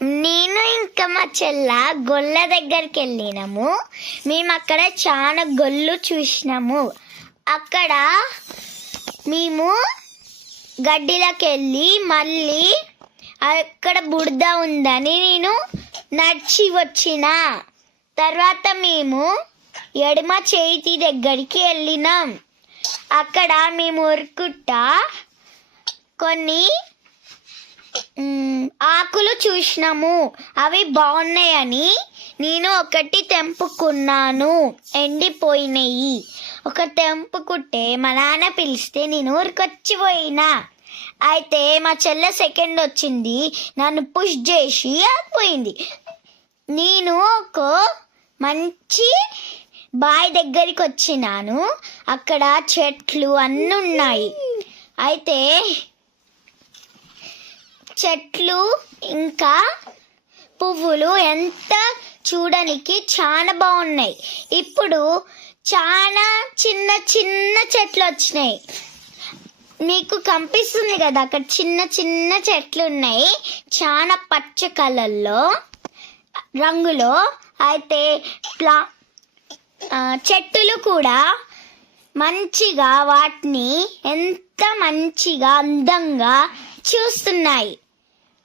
నేను ఇంకా మా చెల్ల గొల్ల దగ్గరికి వెళ్ళినాము. మేము అక్కడ చాలా గొల్లు చూసినాము. అక్కడ మేము గడ్డిలోకి వెళ్ళి మళ్ళీ అక్కడ బురద ఉందని నేను నడిచి వచ్చిన తర్వాత మేము ఎడమ చేతి దగ్గరికి వెళ్ళినాం. అక్కడ మేము ఉరుకుట్టా కొన్ని ఆకులు చూసినాము. అవి బాగున్నాయని నేను ఒకటి తెంపుకున్నాను. ఎండిపోయినాయి. ఒక తెంపుకుంటే మా నాన్న పిలిస్తే నేను ఊరికొచ్చిపోయినా. అయితే మా చెల్లె సెకండ్ వచ్చింది, నన్ను పుష్ చేసి ఆగిపోయింది. నేను ఒక మంచి బావి దగ్గరికి వచ్చినాను. అక్కడ చెట్లు అన్నీ ఉన్నాయి. అయితే చెట్లు ఇంకా పువ్వులు ఎంత చూడడానికి చాలా బాగున్నాయి. ఇప్పుడు చాలా చిన్న చిన్న చెట్లు వచ్చినాయి. మీకు కనిపిస్తుంది కదా, అక్కడ చిన్న చిన్న చెట్లు ఉన్నాయి, చాలా పచ్చ కలర్లో రంగులో. అయితే చెట్టులు కూడా మంచిగా వాటిని ఎంత మంచిగా అందంగా చూస్తున్నాయి.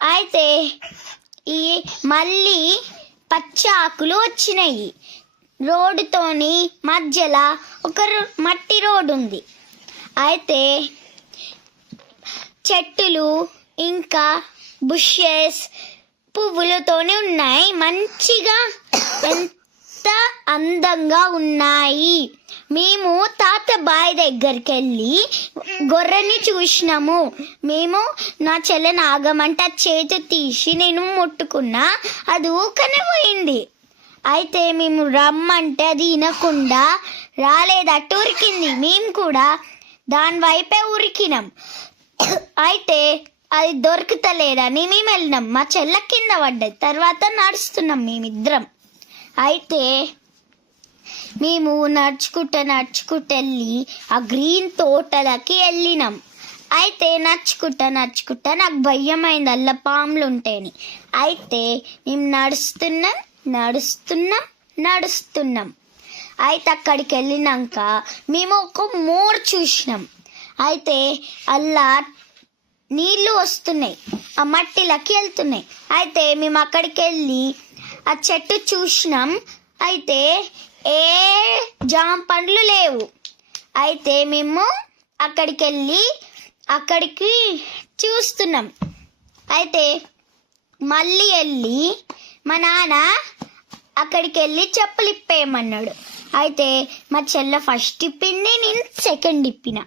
అయితే ఈ మళ్ళీ పచ్చ ఆకులు వచ్చినాయి. రోడ్డుతోని మధ్యలో ఒక మట్టి రోడ్డు ఉంది. అయితే చెట్టులు ఇంకా బుషెస్ పువ్వులతోనే ఉన్నాయి. మంచిగా ఎంత అందంగా ఉన్నాయి. మేము తాత బావి దగ్గరికి వెళ్ళి గొర్రెని చూసినాము. మేము నా చెల్లెని ఆగమంటే చేతి తీసి నేను ముట్టుకున్నా, అది ఊకనే పోయింది. అయితే మేము రమ్మంటే అది వినకుండా రాలేదు, అటు ఉరికింది. మేము కూడా దాని వైపే ఉరికినాం. అయితే అది దొరుకుతలేదని మేము వెళ్ళినాం. మా చెల్ల కింద పడ్డది. తర్వాత నడుస్తున్నాం మేమిద్దరం. అయితే మేము నడుచుకుంటూ వెళ్ళి ఆ గ్రీన్ తోటలకి వెళ్ళినాం. అయితే నడుచుకుంటా నాకు భయమైంది అల్ల పాములు ఉంటాయని. అయితే మేము నడుస్తున్నాం. అయితే అక్కడికి వెళ్ళినాక మేము ఒక మోర్ చూసినాం. అయితే అల్లా నీళ్ళు వస్తున్నాయి, ఆ మట్టిలకి వెళ్తున్నాయి. అయితే మేము అక్కడికి వెళ్ళి ఆ చెట్టు చూసినాం. అయితే ఏ జామ పండ్లు లేవు. అయితే మేము అక్కడికి చూస్తున్నాం. అయితే మళ్ళీ వెళ్ళి మా నాన్న అక్కడికి వెళ్ళి చెప్పులు ఇప్పేయమన్నాడు. అయితే మా చెల్ల ఫస్ట్ ఇప్పింది, నేను సెకండ్ ఇప్పిన.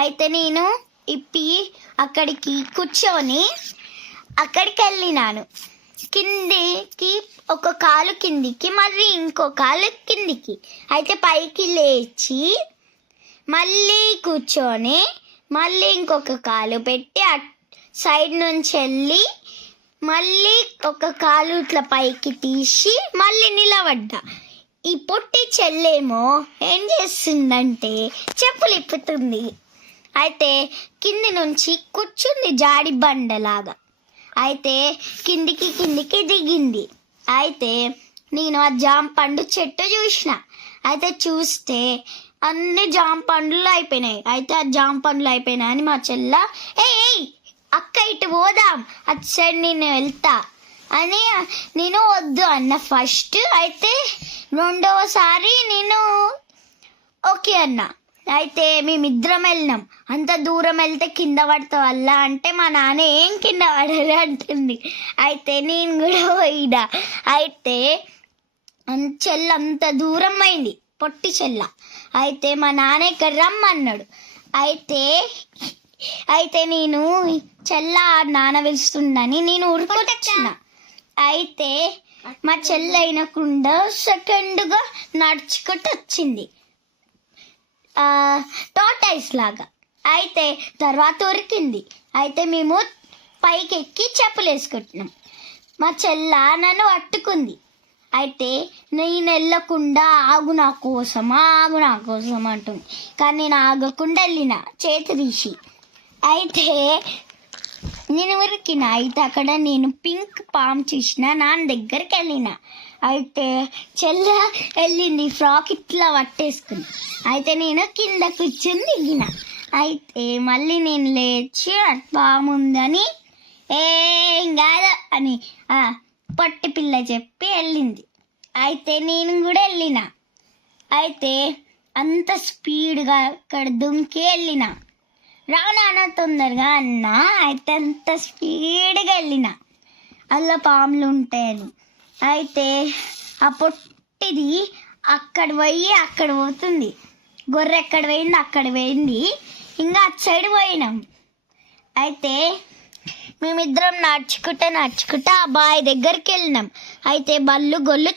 అయితే నేను ఇప్పి అక్కడికి కూర్చొని అక్కడికి వెళ్ళినాను. కిందికి ఒక కాలు కిందికి, మరి ఇంకో కాలు కిందికి. అయితే పైకి లేచి మళ్ళీ కూర్చొని మళ్ళీ ఇంకొక కాలు పెట్టి సైడ్ నుంచి వెళ్ళి మళ్ళీ ఒక కాలు ఇట్లా పైకి తీసి మళ్ళీ నిలబడ్డా. ఈ పొట్టి చెల్లేమో ఏం చేస్తుందంటే చెప్పులు ఇప్పుతుంది. అయితే కింది నుంచి కూర్చుంది జాడి బండలాగా. అయితే కిందికి దిగింది. అయితే నేను ఆ జామ పండు చెట్టు చూసిన. అయితే చూస్తే అన్ని జామ పండ్లు అయిపోయినాయి. అయితే ఆ జామ పండ్లు అయిపోయినాయని మా చెల్ల ఏయ్ అక్క ఇటు పోదాం, అటు సైడ్ నేను వెళ్తా అని నేను వద్దు అన్న ఫస్ట్. అయితే రెండవసారి నేను ఓకే అన్నా. అయితే మేమిద్దరం వెళ్ళినాం. అంత దూరం వెళ్తే కింద పడతా వల్ల అంటే మా నాన్న ఏం కింద పడరు అంటుంది. అయితే నేను కూడా పోయినా. అయితే చెల్ల అంత దూరం అయింది, పొట్టి చెల్ల. అయితే మా నాన్న ఇక్కడ రమ్మన్నాడు. అయితే నేను చెల్ల నాన్న పిలుస్తుందని నేను ఉరుకొచ్చిన. అయితే మా చెల్ల అయినకుండా సెకండ్గా నడుచుకుంటూ వచ్చింది, టార్టాయిస్ లాగా. అయితే తర్వాత ఉరికింది. అయితే మేము పైకి ఎక్కి చెప్పులు వేసుకుంటున్నాం. మా చెల్ల నన్ను పట్టుకుంది. అయితే నేను వెళ్ళకుండా ఆగు నా కోసం అంటుంది. కానీ నేను ఆగకుండా వెళ్ళిన చేతి తీసి. అయితే నేను ఉరికిన. అయితే అక్కడ నేను పింక్ పాము చూసిన, నాన్న దగ్గరికి వెళ్ళిన. అయితే చెల్ల వెళ్ళింది ఫ్రాక్ ఇట్లా పట్టేసుకుని. అయితే నేను కింద కూర్చొని దిగిన. అయితే మళ్ళీ నేను లేచి పాము ఉందని ఏం కాదు అని పొట్టి పిల్ల చెప్పి వెళ్ళింది. అయితే నేను కూడా వెళ్ళిన. అయితే అంత స్పీడ్గా అక్కడ దుంకి వెళ్ళిన. రానా తొందరగా అన్న. అయితే అంత స్పీడ్గా వెళ్ళిన అలా పాములు ఉంటాయని. అయితే ఆ పొట్టిది అక్కడ పోయి అక్కడ పోతుంది. గొర్రె ఎక్కడ పోయింది అక్కడ పోయింది. ఇంకా అటు సైడ్ పోయినాం. అయితే మేమిద్దరం నడుచుకుంటా ఆ బావి దగ్గరికి వెళ్ళినాం. అయితే బళ్ళు గొల్లు